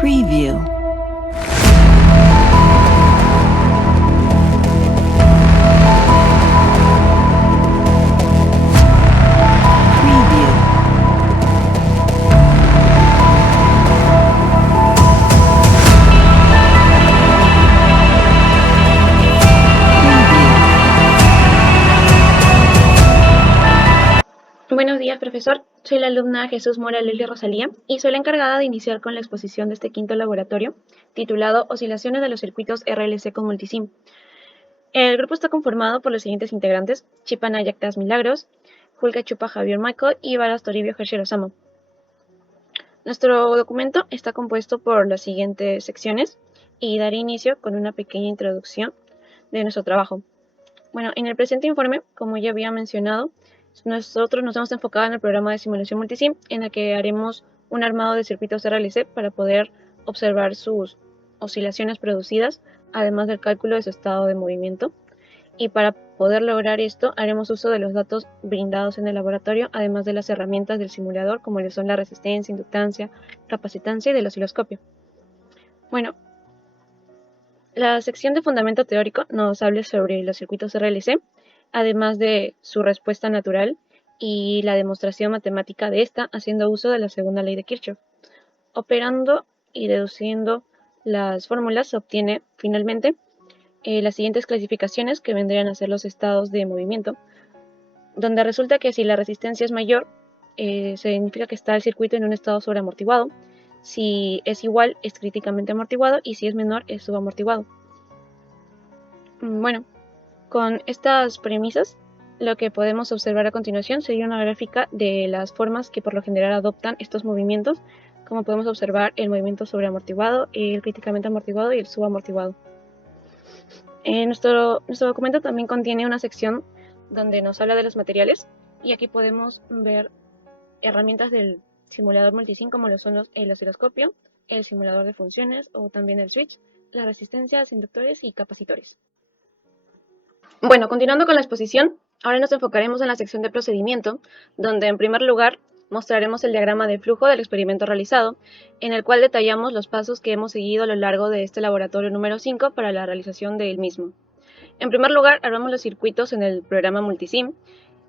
Preview. Buenos días, profesor. Soy la alumna Jesús Mora Leslie Rosalía y soy la encargada de iniciar con la exposición de este quinto laboratorio, titulado Oscilaciones de los circuitos RLC con multisim. El grupo está conformado por los siguientes integrantes: Chipana Yactas Milagros, Julka Chupa Javier Michael y Varas Toribio Hershey Osama. Nuestro documento está compuesto por las siguientes secciones y daré inicio con una pequeña introducción de nuestro trabajo. Bueno, en el presente informe, como ya había mencionado, nosotros nos hemos enfocado en el programa de simulación multisim, en el que haremos un armado de circuitos RLC para poder observar sus oscilaciones producidas, además del cálculo de su estado de movimiento. Y para poder lograr esto, haremos uso de los datos brindados en el laboratorio, además de las herramientas del simulador, como son la resistencia, inductancia, capacitancia y del osciloscopio. Bueno, la sección de fundamento teórico nos habla sobre los circuitos RLC, además de su respuesta natural y la demostración matemática de esta haciendo uso de la segunda ley de Kirchhoff. Operando y deduciendo las fórmulas se obtiene finalmente las siguientes clasificaciones, que vendrían a ser los estados de movimiento, donde resulta que si la resistencia es mayor, significa que está el circuito en un estado sobreamortiguado; si es igual, es críticamente amortiguado; y si es menor, es subamortiguado. Bueno, con estas premisas, lo que podemos observar a continuación sería una gráfica de las formas que por lo general adoptan estos movimientos, como podemos observar el movimiento sobreamortiguado, el críticamente amortiguado y el subamortiguado. Nuestro documento también contiene una sección donde nos habla de los materiales, y aquí podemos ver herramientas del simulador multisim, como lo son el osciloscopio, el simulador de funciones o también el switch, las resistencias, inductores y capacitores. Bueno, continuando con la exposición, ahora nos enfocaremos en la sección de procedimiento, donde en primer lugar mostraremos el diagrama de flujo del experimento realizado, en el cual detallamos los pasos que hemos seguido a lo largo de este laboratorio número 5 para la realización del mismo. En primer lugar, armamos los circuitos en el programa multisim,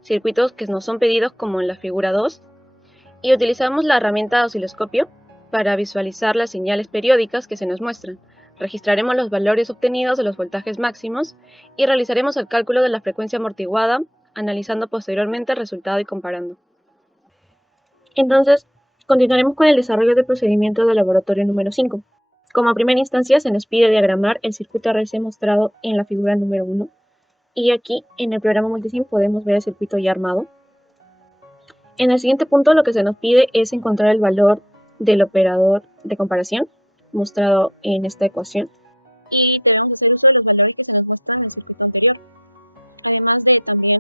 circuitos que nos son pedidos como en la figura 2, y utilizamos la herramienta osciloscopio para visualizar las señales periódicas que se nos muestran. Registraremos los valores obtenidos de los voltajes máximos y realizaremos el cálculo de la frecuencia amortiguada, analizando posteriormente el resultado y comparando. Entonces, continuaremos con el desarrollo del procedimiento del laboratorio número 5. Como primera instancia, se nos pide diagramar el circuito RLC mostrado en la figura número 1. Y aquí, en el programa multisim, podemos ver el circuito ya armado. En el siguiente punto, lo que se nos pide es encontrar el valor del operador de comparación, mostrado en esta ecuación. Y tenemos que hacer uso de los valores que se nos muestran en el circuito anterior. Además de también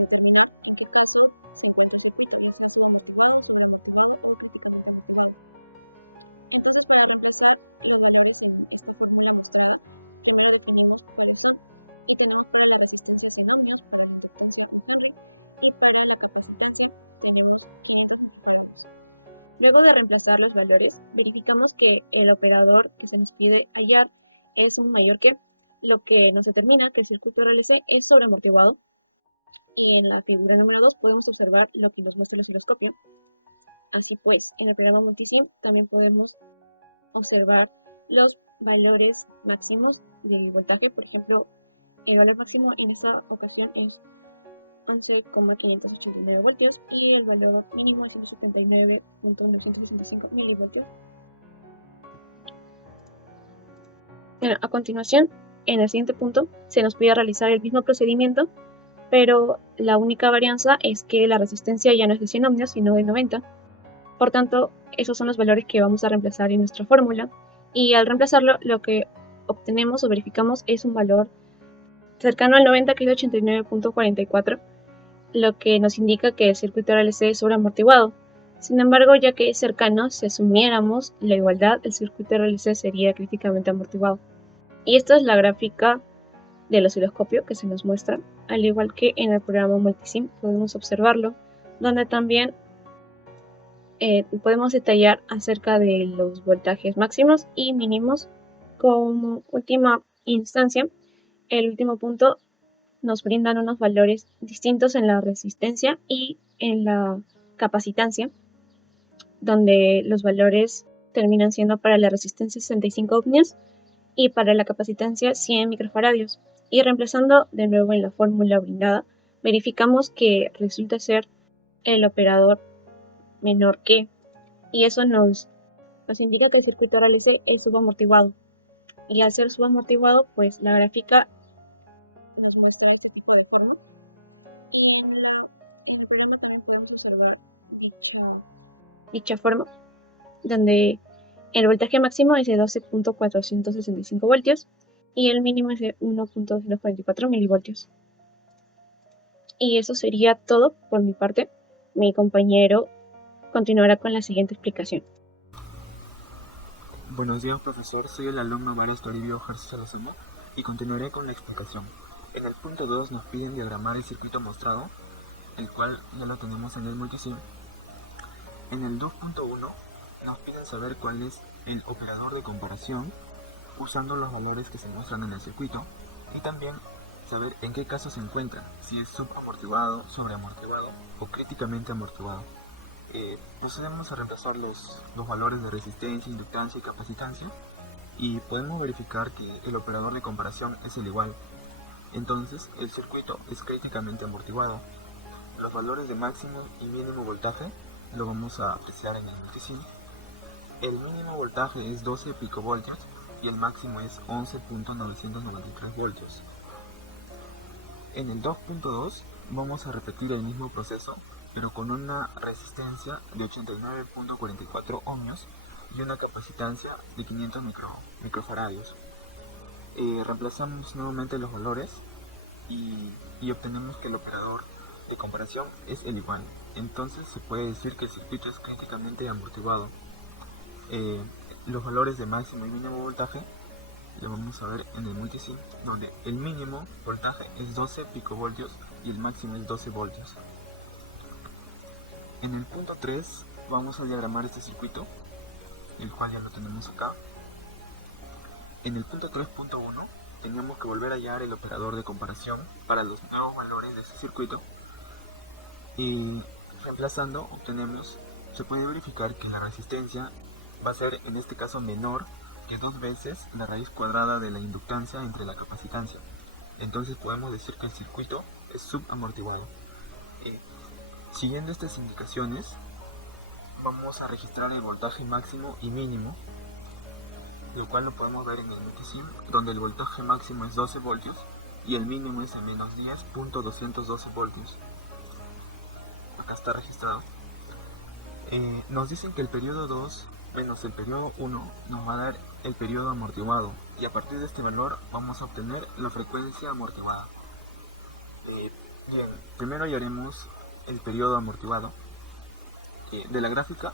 determinar en qué caso se encuentra el circuito, ya sea subamortiguado, subamortiguado o críticamente amortiguado. Entonces, para reemplazar los valores en esta fórmula mostrada, primero definimos cuáles son, y tenemos para la resistencia 100 ohmios, para la inductancia 1 Henry, y para la capacitancia tenemos 500 microfarads. Luego de reemplazar los valores, verificamos que el operador que se nos pide hallar es un mayor que, lo que nos determina que el circuito RLC es sobreamortiguado. Y en la figura número 2 podemos observar lo que nos muestra el osciloscopio. Así pues, en el programa multisim también podemos observar los valores máximos de voltaje. Por ejemplo, el valor máximo en esta ocasión es 11,589 voltios y el valor mínimo es 179.965 milivoltios. Bueno, a continuación, en el siguiente punto, se nos pide realizar el mismo procedimiento, pero la única varianza es que la resistencia ya no es de 100 ohmios, sino de 90. Por tanto, esos son los valores que vamos a reemplazar en nuestra fórmula, y al reemplazarlo, lo que obtenemos o verificamos es un valor cercano al 90, que es 89.44, lo que nos indica que el circuito RLC es sobreamortiguado. Sin embargo, ya que es cercano, si asumiéramos la igualdad, el circuito RLC sería críticamente amortiguado. Y esta es la gráfica del osciloscopio que se nos muestra, al igual que en el programa multisim podemos observarlo, donde también podemos detallar acerca de los voltajes máximos y mínimos. Como última instancia, el último punto nos brindan unos valores distintos en la resistencia y en la capacitancia, donde los valores terminan siendo para la resistencia 65 ohmios y para la capacitancia 100 microfaradios. Y reemplazando de nuevo en la fórmula brindada, verificamos que resulta ser el operador menor que, y eso nos indica que el circuito RLC es subamortiguado. Y al ser subamortiguado, pues la gráfica nos muestra este tipo de forma. Y en el programa también podemos observar dicha forma, donde el voltaje máximo es de 12.465 voltios y el mínimo es de 1.244 milivoltios. Y eso sería todo por mi parte. Mi compañero continuará con la siguiente explicación. Buenos días, profesor. Soy el alumno Mario Toribio García Salazar y continuaré con la explicación. En el punto 2 nos piden diagramar el circuito mostrado, el cual ya lo tenemos en el multisim. En el 2.1 nos piden saber cuál es el operador de comparación usando los valores que se muestran en el circuito y también saber en qué caso se encuentra, si es subamortiguado, sobreamortiguado o críticamente amortiguado. Procedemos a reemplazar los valores de resistencia, inductancia y capacitancia y podemos verificar que el operador de comparación es el igual. Entonces el circuito es críticamente amortiguado. Los valores de máximo y mínimo voltaje lo vamos a apreciar en el multisim. El mínimo voltaje es 12 picovoltios y el máximo es 11.993 voltios. En el 2.2 vamos a repetir el mismo proceso, pero con una resistencia de 89.44 ohmios y una capacitancia de 500 microfaradios. Reemplazamos nuevamente los valores y obtenemos que el operador de comparación es el igual. Entonces se puede decir que el circuito es críticamente amortiguado. Los valores de máximo y mínimo voltaje lo vamos a ver en el multisim, donde el mínimo voltaje es 12 picovoltios y el máximo es 12 voltios. En el punto 3 vamos a diagramar este circuito, el cual ya lo tenemos acá. En el punto 3.1 tenemos que volver a hallar el operador de comparación para los nuevos valores de este circuito y reemplazando obtenemos, se puede verificar que la resistencia va a ser en este caso menor que 2 veces la raíz cuadrada de la inductancia entre la capacitancia. Entonces podemos decir que el circuito es subamortiguado. Siguiendo estas indicaciones, vamos a registrar el voltaje máximo y mínimo, lo cual lo podemos ver en el multisim, donde el voltaje máximo es 12 voltios y el mínimo es de menos 10.212 voltios. Acá está registrado. Nos dicen que el periodo 2 menos el periodo 1 nos va a dar el periodo amortiguado y a partir de este valor vamos a obtener la frecuencia amortiguada. Bien, primero hallaremos el periodo amortiguado. De la gráfica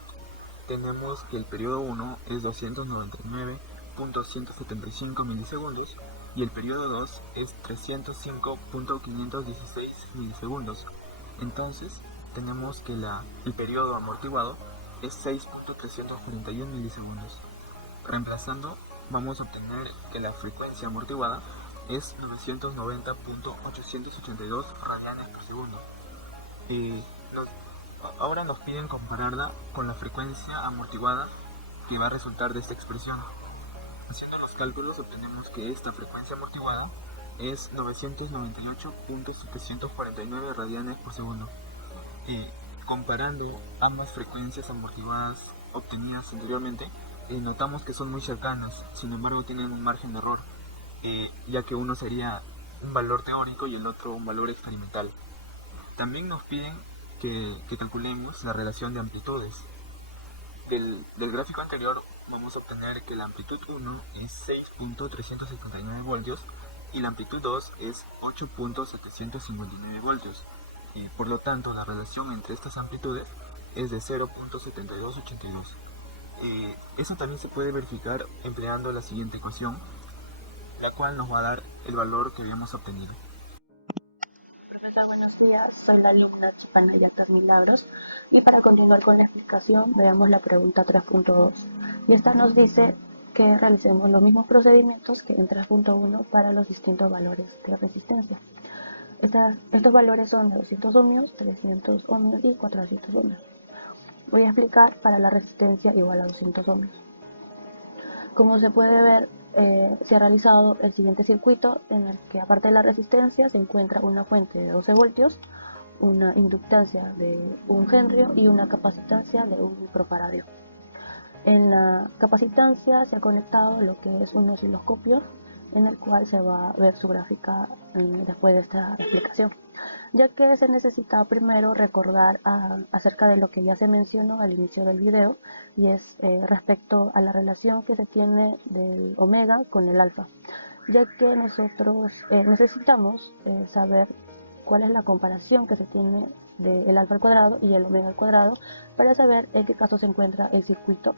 tenemos que el periodo 1 es 299.175 milisegundos y el periodo 2 es 305.516 milisegundos. Entonces tenemos que el periodo amortiguado es 6.341 milisegundos. Reemplazando vamos a obtener que la frecuencia amortiguada es 990.882 radianes por segundo. Ahora nos piden compararla con la frecuencia amortiguada que va a resultar de esta expresión. Haciendo los cálculos obtenemos que esta frecuencia amortiguada es 998.749 radianes por segundo. Comparando ambas frecuencias amortiguadas obtenidas anteriormente, notamos que son muy cercanas, sin embargo tienen un margen de error, ya que uno sería un valor teórico y el otro un valor experimental. También nos piden que calculemos la relación de amplitudes. Del gráfico anterior vamos a obtener que la amplitud 1 es 6.379 voltios y la amplitud 2 es 8.759 voltios. Por lo tanto, la relación entre estas amplitudes es de 0.7282. Eso también se puede verificar empleando la siguiente ecuación, la cual nos va a dar el valor que habíamos obtenido. Hola, buenos días. Soy la alumna Chipanayatas Milagros y para continuar con la explicación veamos la pregunta 3.2 y esta nos dice que realicemos los mismos procedimientos que en 3.1 para los distintos valores de resistencia. Estos valores son de 200 ohmios, 300 ohmios y 400 ohmios. Voy a explicar para la resistencia igual a 200 ohmios. Como se puede ver, se ha realizado el siguiente circuito en el que aparte de la resistencia se encuentra una fuente de 12 voltios, una inductancia de 1 henry y una capacitancia de 1 microfaradio. En la capacitancia se ha conectado lo que es un osciloscopio en el cual se va a ver su gráfica después de esta explicación, ya que se necesita primero recordar acerca de lo que ya se mencionó al inicio del video y es respecto a la relación que se tiene del omega con el alfa, ya que nosotros necesitamos saber cuál es la comparación que se tiene del alfa al cuadrado y el omega al cuadrado para saber en qué caso se encuentra el circuito,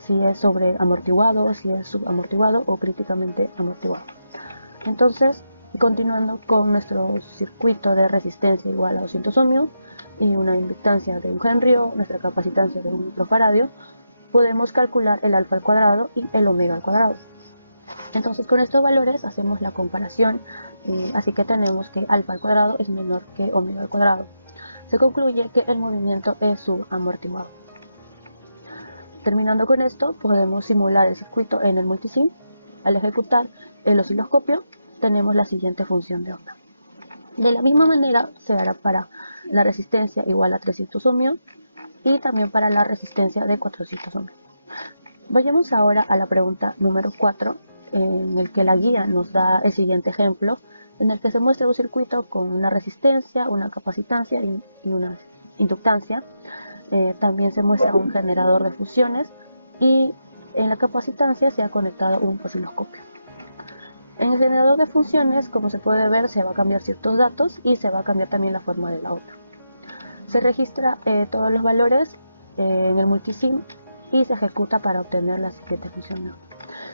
si es sobre amortiguado, si es subamortiguado o críticamente amortiguado. Entonces, continuando con nuestro circuito de resistencia igual a 200 ohmios y una inductancia de 1 henry, nuestra capacitancia de 1 microfaradio, podemos calcular el alfa al cuadrado y el omega al cuadrado. Entonces, con estos valores hacemos la comparación, así que tenemos que alfa al cuadrado es menor que omega al cuadrado. Se concluye que el movimiento es subamortiguado. Terminando con esto, podemos simular el circuito en el multisim. Al ejecutar el osciloscopio, tenemos la siguiente función de onda. De la misma manera se hará para la resistencia igual a 300 ohmios y también para la resistencia de 400 ohmios. Vayamos ahora a la pregunta número 4, en el que la guía nos da el siguiente ejemplo, en el que se muestra un circuito con una resistencia, una capacitancia y una inductancia. También se muestra un generador de fusiones y en la capacitancia se ha conectado un osciloscopio. En el generador de funciones, como se puede ver, se va a cambiar ciertos datos y se va a cambiar también la forma de la onda. Se registra todos los valores en el multisim y se ejecuta para obtener la siguiente función.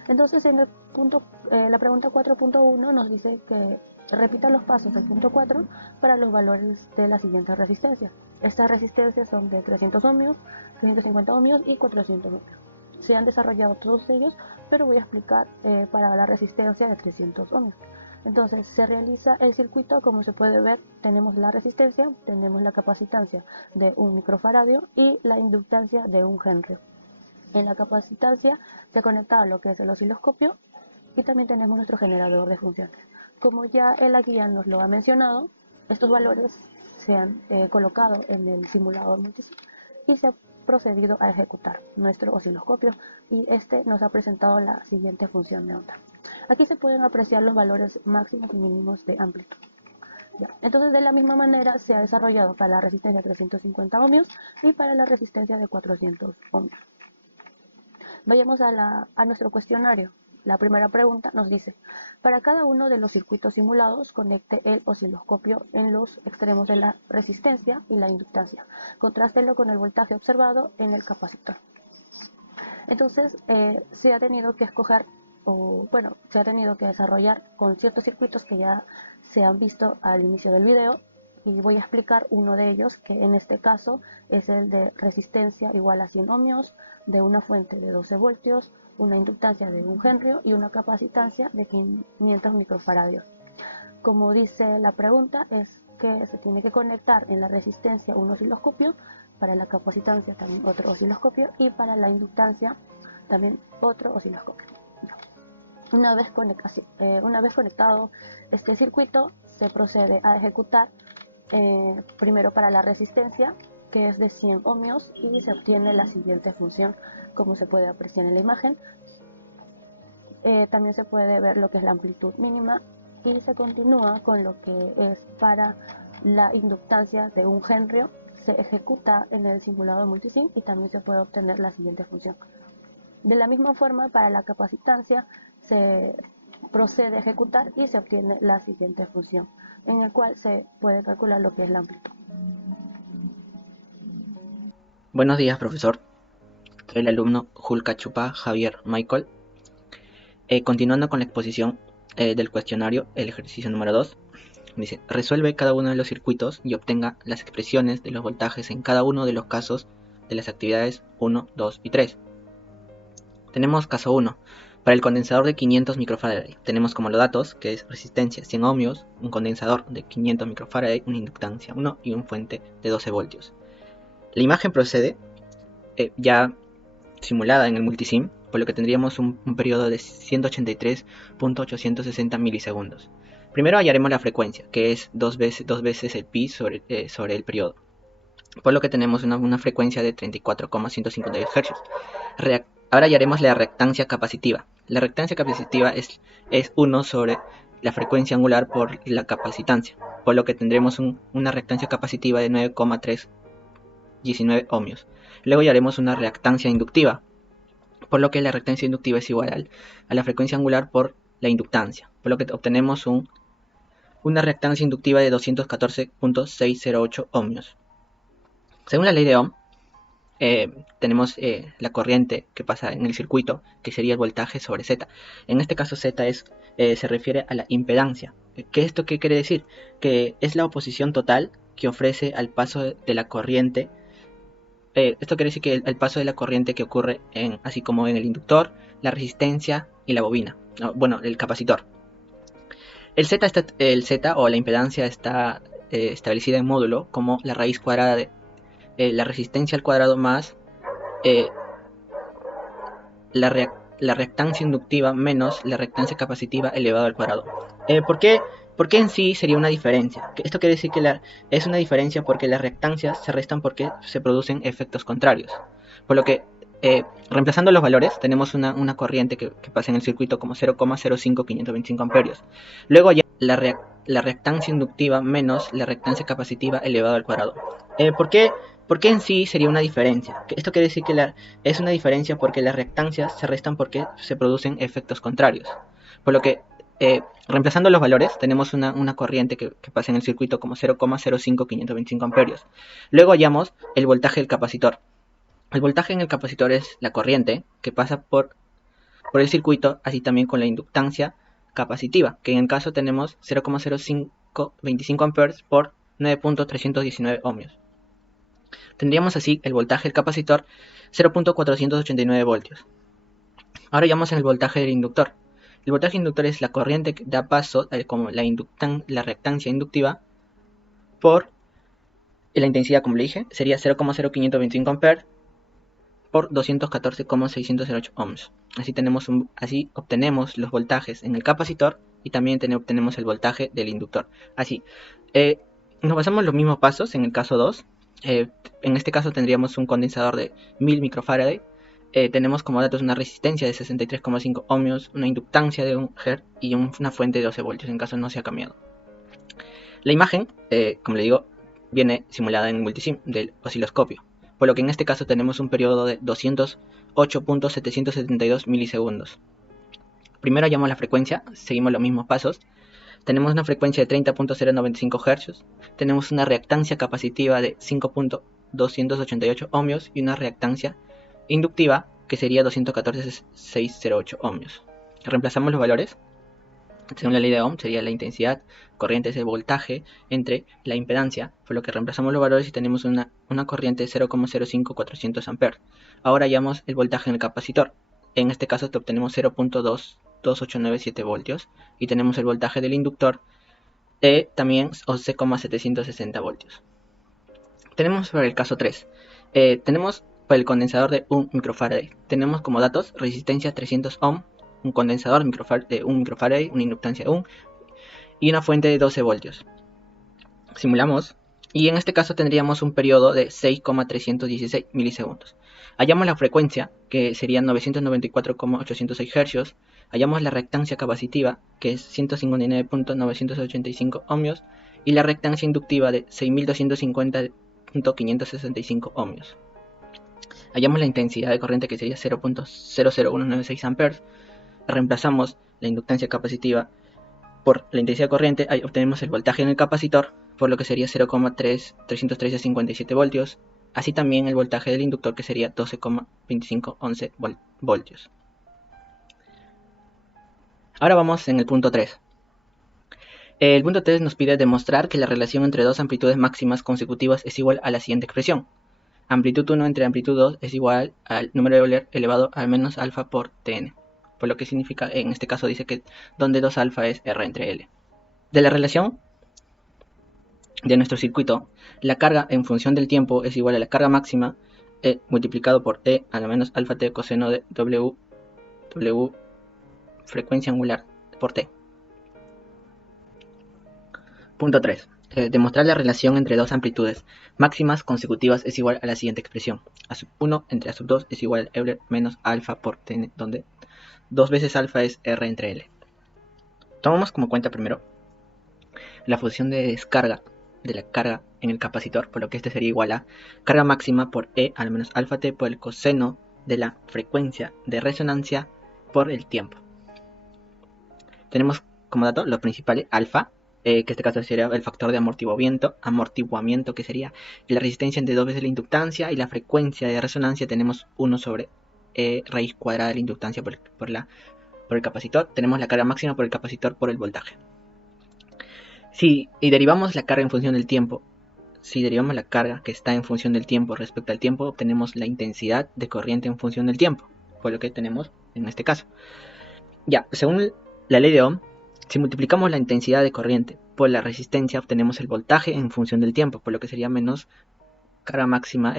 Entonces, en la pregunta 4.1 nos dice que repita los pasos del punto 4 para los valores de las siguientes resistencias. Estas resistencias son de 300 ohmios, 350 ohmios y 400 ohmios. Se han desarrollado todos ellos, pero voy a explicar para la resistencia de 300 ohmios. Entonces se realiza el circuito, como se puede ver, tenemos la resistencia, tenemos la capacitancia de 1 microfaradio y la inductancia de 1 henry. En la capacitancia se ha conectado lo que es el osciloscopio y también tenemos nuestro generador de funciones. Como ya la guía nos lo ha mencionado, estos valores se han colocado en el simulador multisim y se ha procedido a ejecutar nuestro osciloscopio y este nos ha presentado la siguiente función de onda. Aquí se pueden apreciar los valores máximos y mínimos de amplitud. Entonces, de la misma manera se ha desarrollado para la resistencia de 350 ohmios y para la resistencia de 400 ohmios. Vayamos a nuestro cuestionario. La primera pregunta nos dice, para cada uno de los circuitos simulados, conecte el osciloscopio en los extremos de la resistencia y la inductancia. Contrástelo con el voltaje observado en el capacitor. Entonces, se ha tenido que escoger, se ha tenido que desarrollar con ciertos circuitos que ya se han visto al inicio del video, y voy a explicar uno de ellos, que en este caso es el de resistencia igual a 100 ohmios, de una fuente de 12 voltios, una inductancia de 1 henry y una capacitancia de 500 microfaradios. Como dice la pregunta, es que se tiene que conectar en la resistencia un osciloscopio, para la capacitancia también otro osciloscopio y para la inductancia también otro osciloscopio. Una vez conectado este circuito, se procede a ejecutar primero para la resistencia, que es de 100 ohmios, y se obtiene la siguiente función, como se puede apreciar en la imagen. También se puede ver lo que es la amplitud mínima y se continúa con lo que es para la inductancia de 1 henry. Se ejecuta en el simulador multisim y también se puede obtener la siguiente función. De la misma forma, para la capacitancia se procede a ejecutar y se obtiene la siguiente función, en el cual se puede calcular lo que es la amplitud. Buenos días, profesor. Soy el alumno Julka Chupa Javier Michael. Continuando con la exposición del cuestionario, el ejercicio número 2, Dice, resuelve cada uno de los circuitos y obtenga las expresiones de los voltajes en cada uno de los casos de las actividades 1, 2 y 3. Tenemos caso 1. Para el condensador de 500 microfarad, tenemos como los datos, que es resistencia 100 ohmios, un condensador de 500 microfarad, una inductancia 1 y una fuente de 12 voltios. La imagen procede ya simulada en el multisim, por lo que tendríamos un periodo de 183.860 milisegundos. Primero hallaremos la frecuencia, que es dos veces el pi sobre el periodo, por lo que tenemos una frecuencia de 34,152 Hz. Ahora hallaremos la reactancia capacitiva. La reactancia capacitiva es 1 sobre la frecuencia angular por la capacitancia, por lo que tendremos una reactancia capacitiva de 9,319 ohmios. Luego hallaremos una reactancia inductiva, por lo que la reactancia inductiva es igual a la frecuencia angular por la inductancia, por lo que obtenemos una reactancia inductiva de 214.608 ohmios. Según la ley de Ohm, tenemos la corriente que pasa en el circuito, que sería el voltaje sobre Z. En este caso Z se refiere a la impedancia. ¿Qué quiere decir? Que es la oposición total que ofrece al paso de la corriente. Esto quiere decir que el paso de la corriente que ocurre así como en el inductor, la resistencia y la bobina. Bueno, el capacitor. El Z o la impedancia está establecida en módulo como la raíz cuadrada de la resistencia al cuadrado más la reactancia inductiva menos la reactancia capacitiva elevado al cuadrado. ¿Por qué en sí sería una diferencia? Esto quiere decir que es una diferencia porque las reactancias se restan porque se producen efectos contrarios. Por lo que, reemplazando los valores, tenemos una corriente que pasa en el circuito como 0,05525 amperios. Luego ya la reactancia inductiva menos la reactancia capacitiva elevado al cuadrado. ¿Por qué en sí sería una diferencia? Esto quiere decir que es una diferencia porque las reactancias se restan porque se producen efectos contrarios. Por lo que, reemplazando los valores, tenemos una corriente que pasa en el circuito como 0,05525 amperios. Luego hallamos el voltaje del capacitor. El voltaje en el capacitor es la corriente que pasa por el circuito, así también con la inductancia capacitiva, que en el caso tenemos 0,0525 amperes por 9.319 ohmios. Tendríamos así el voltaje del capacitor 0.489 voltios. Ahora hallamos en el voltaje del inductor. El voltaje inductor es la corriente que da paso como la reactancia inductiva por la intensidad, como le dije, sería 0,0525 amperes por 214,608 ohms. Así obtenemos los voltajes en el capacitor y también obtenemos el voltaje del inductor. Así, nos basamos los mismos pasos en el caso 2. En este caso tendríamos un condensador de 1000 microfarad. Tenemos como datos una resistencia de 63,5 ohmios, una inductancia de 1 Hz y una fuente de 12 voltios en caso no se ha cambiado. La imagen, como le digo, viene simulada en multisim del osciloscopio, por lo que en este caso tenemos un periodo de 208.772 milisegundos. Primero hallamos la frecuencia, seguimos los mismos pasos. Tenemos una frecuencia de 30.095 Hz, tenemos una reactancia capacitiva de 5.288 ohmios y una reactancia inductiva que sería 214.608 ohmios. Reemplazamos los valores. Según la ley de Ohm sería la intensidad, corriente es el voltaje entre la impedancia, por lo que reemplazamos los valores y tenemos una corriente de 0,05400 amperes. Ahora hallamos el voltaje en el capacitor. En este caso obtenemos 0.22897 voltios y tenemos el voltaje del inductor también 11,760 voltios. Tenemos para el caso 3. Tenemos para el condensador de 1 microfarad. Tenemos como datos resistencia 300 ohm, un condensador de 1 microfarad, una inductancia de 1 y una fuente de 12 voltios. Simulamos y en este caso tendríamos un periodo de 6,316 milisegundos. Hallamos la frecuencia, que sería 994,806 Hz. Hallamos la reactancia capacitiva, que es 159.985 ohmios, y la reactancia inductiva de 6250.565 ohmios. Hallamos la intensidad de corriente, que sería 0.00196 amperes. Reemplazamos la inductancia capacitiva por la intensidad de corriente, ahí obtenemos el voltaje en el capacitor, por lo que sería 0,31357 voltios, así también el voltaje del inductor, que sería 12,2511 voltios. Ahora vamos en el punto 3. El punto 3 nos pide demostrar que la relación entre dos amplitudes máximas consecutivas es igual a la siguiente expresión. Amplitud 1 entre amplitud 2 es igual al número de Euler elevado al menos alfa por Tn. Por lo que significa, en este caso dice que donde 2 alfa es R entre L. De la relación de nuestro circuito, la carga en función del tiempo es igual a la carga máxima multiplicado por E a la menos alfa T coseno de W frecuencia angular por T. Punto 3. Demostrar la relación entre dos amplitudes máximas consecutivas es igual a la siguiente expresión. A sub 1 entre A sub 2 es igual a Euler menos alfa por T, donde 2 veces alfa es R entre L. Tomamos como cuenta primero la función de descarga de la carga en el capacitor, por lo que este sería igual a carga máxima por E al menos alfa T por el coseno de la frecuencia de resonancia por el tiempo. Tenemos como dato lo principal, alfa, que en este caso sería el factor de amortiguamiento, que sería la resistencia entre 2 veces la inductancia, y la frecuencia de resonancia tenemos 1 sobre raíz cuadrada de la inductancia por el capacitor. Tenemos la carga máxima por el capacitor por el voltaje. Y derivamos la carga en función del tiempo, si derivamos la carga que está en función del tiempo respecto al tiempo, obtenemos la intensidad de corriente en función del tiempo, por lo que tenemos en este caso. Ya, según la ley de Ohm, si multiplicamos la intensidad de corriente por la resistencia, obtenemos el voltaje en función del tiempo, por lo que sería menos carga máxima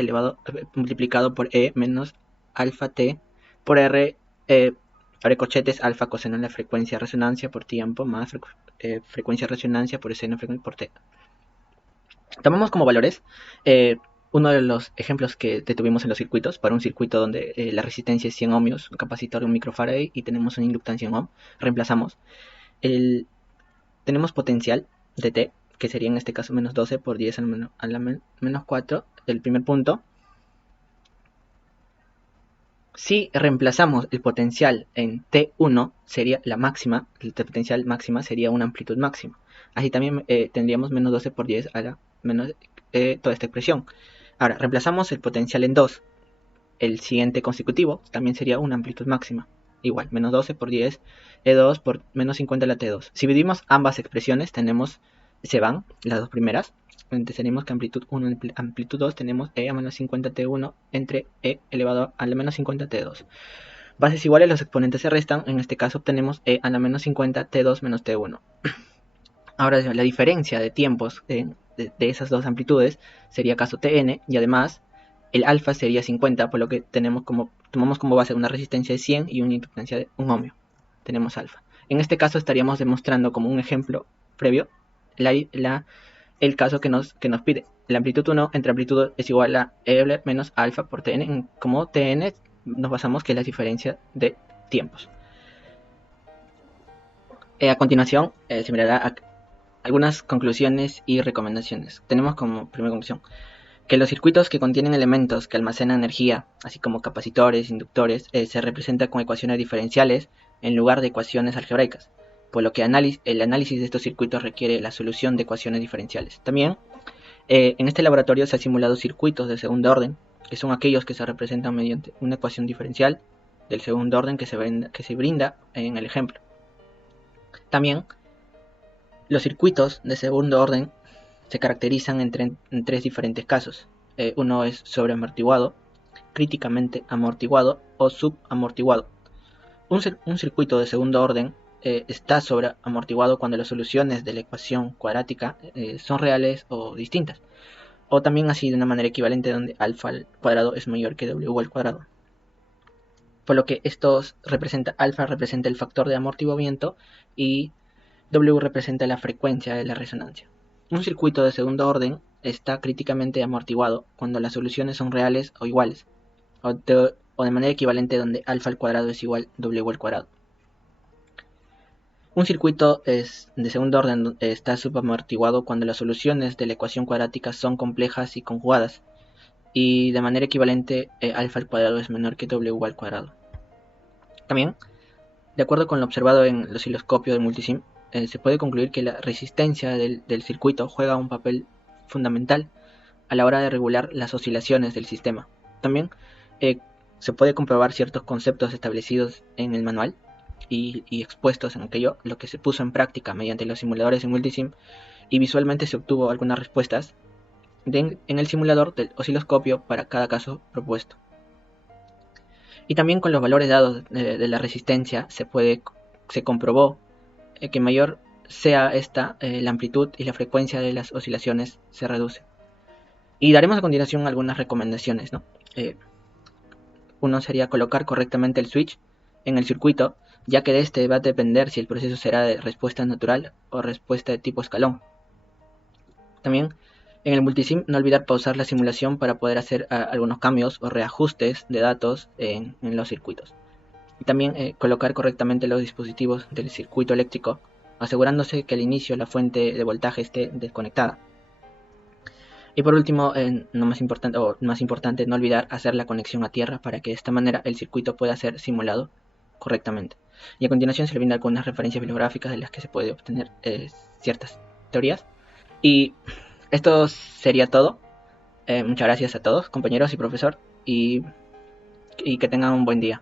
multiplicado por E menos alfa T por R, ahora cochetes alfa coseno de la frecuencia de resonancia por tiempo más frecuencia de resonancia por seno por T. Tomamos como valores uno de los ejemplos que tuvimos en los circuitos, para un circuito donde la resistencia es 100 ohmios, un capacitor de 1 microfarad y tenemos una inductancia en ohm. Reemplazamos. Tenemos potencial de T, que sería en este caso menos 12 por 10 a la menos 4, el primer punto. Si reemplazamos el potencial en T1, sería la máxima, el potencial máxima sería una amplitud máxima. Así también tendríamos menos 12 por 10 a la menos toda esta expresión. Ahora, reemplazamos el potencial en 2. El siguiente consecutivo también sería una amplitud máxima. Igual, menos 12 por 10 E2 por menos 50 la T2. Si dividimos ambas expresiones, se van las dos primeras. Entonces tenemos que amplitud 1 y amplitud 2 tenemos E a menos 50 T1 entre E elevado a la menos 50 T2. Bases iguales, los exponentes se restan. En este caso obtenemos E a la menos 50 T2 menos T1. Ahora la diferencia de tiempos de esas dos amplitudes sería caso Tn, y además el alfa sería 50, por lo que tomamos como base una resistencia de 100 y una inductancia de 1 ohmio. Tenemos alfa. En este caso estaríamos demostrando como un ejemplo previo el caso que nos pide. La amplitud 1 entre amplitud 2 es igual a Euler menos alfa por Tn. Como Tn nos basamos que es la diferencia de tiempos. A continuación se mirará algunas conclusiones y recomendaciones. Tenemos como primera conclusión que los circuitos que contienen elementos que almacenan energía, así como capacitores, inductores, se representan con ecuaciones diferenciales en lugar de ecuaciones algebraicas, por lo que el análisis de estos circuitos requiere la solución de ecuaciones diferenciales. También, en este laboratorio se han simulado circuitos de segundo orden, que son aquellos que se representan mediante una ecuación diferencial del segundo orden que se brinda en el ejemplo. También, los circuitos de segundo orden se caracterizan en tres diferentes casos. Uno es sobreamortiguado, críticamente amortiguado o subamortiguado. Un circuito de segundo orden está sobreamortiguado cuando las soluciones de la ecuación cuadrática son reales o distintas, o también así de una manera equivalente donde alfa al cuadrado es mayor que w al cuadrado. Por lo que alfa representa el factor de amortiguamiento y W representa la frecuencia de la resonancia. Un circuito de segundo orden está críticamente amortiguado cuando las soluciones son reales o iguales, o de manera equivalente donde alfa al cuadrado es igual a W al cuadrado. Un circuito de segundo orden está subamortiguado cuando las soluciones de la ecuación cuadrática son complejas y conjugadas, y de manera equivalente alfa al cuadrado es menor que W al cuadrado. También, de acuerdo con lo observado en el osciloscopio de multisim, se puede concluir que la resistencia del circuito juega un papel fundamental a la hora de regular las oscilaciones del sistema. También se puede comprobar ciertos conceptos establecidos en el manual, y expuestos en aquello, lo que se puso en práctica mediante los simuladores en Multisim, y visualmente se obtuvo algunas respuestas en el simulador del osciloscopio para cada caso propuesto. Y también con los valores dados de la resistencia se comprobó que mayor sea esta, la amplitud y la frecuencia de las oscilaciones se reduce. Y daremos a continuación algunas recomendaciones, ¿no? Uno sería colocar correctamente el switch en el circuito, ya que de este va a depender si el proceso será de respuesta natural o respuesta de tipo escalón. También en el multisim no olvidar pausar la simulación para poder hacer algunos cambios o reajustes de datos en los circuitos. Y también colocar correctamente los dispositivos del circuito eléctrico, asegurándose que al inicio la fuente de voltaje esté desconectada. Y por último, más importante, no olvidar hacer la conexión a tierra para que de esta manera el circuito pueda ser simulado correctamente. Y a continuación se le brinda algunas referencias bibliográficas de las que se puede obtener ciertas teorías. Y esto sería todo. Muchas gracias a todos, compañeros y profesor, y que tengan un buen día.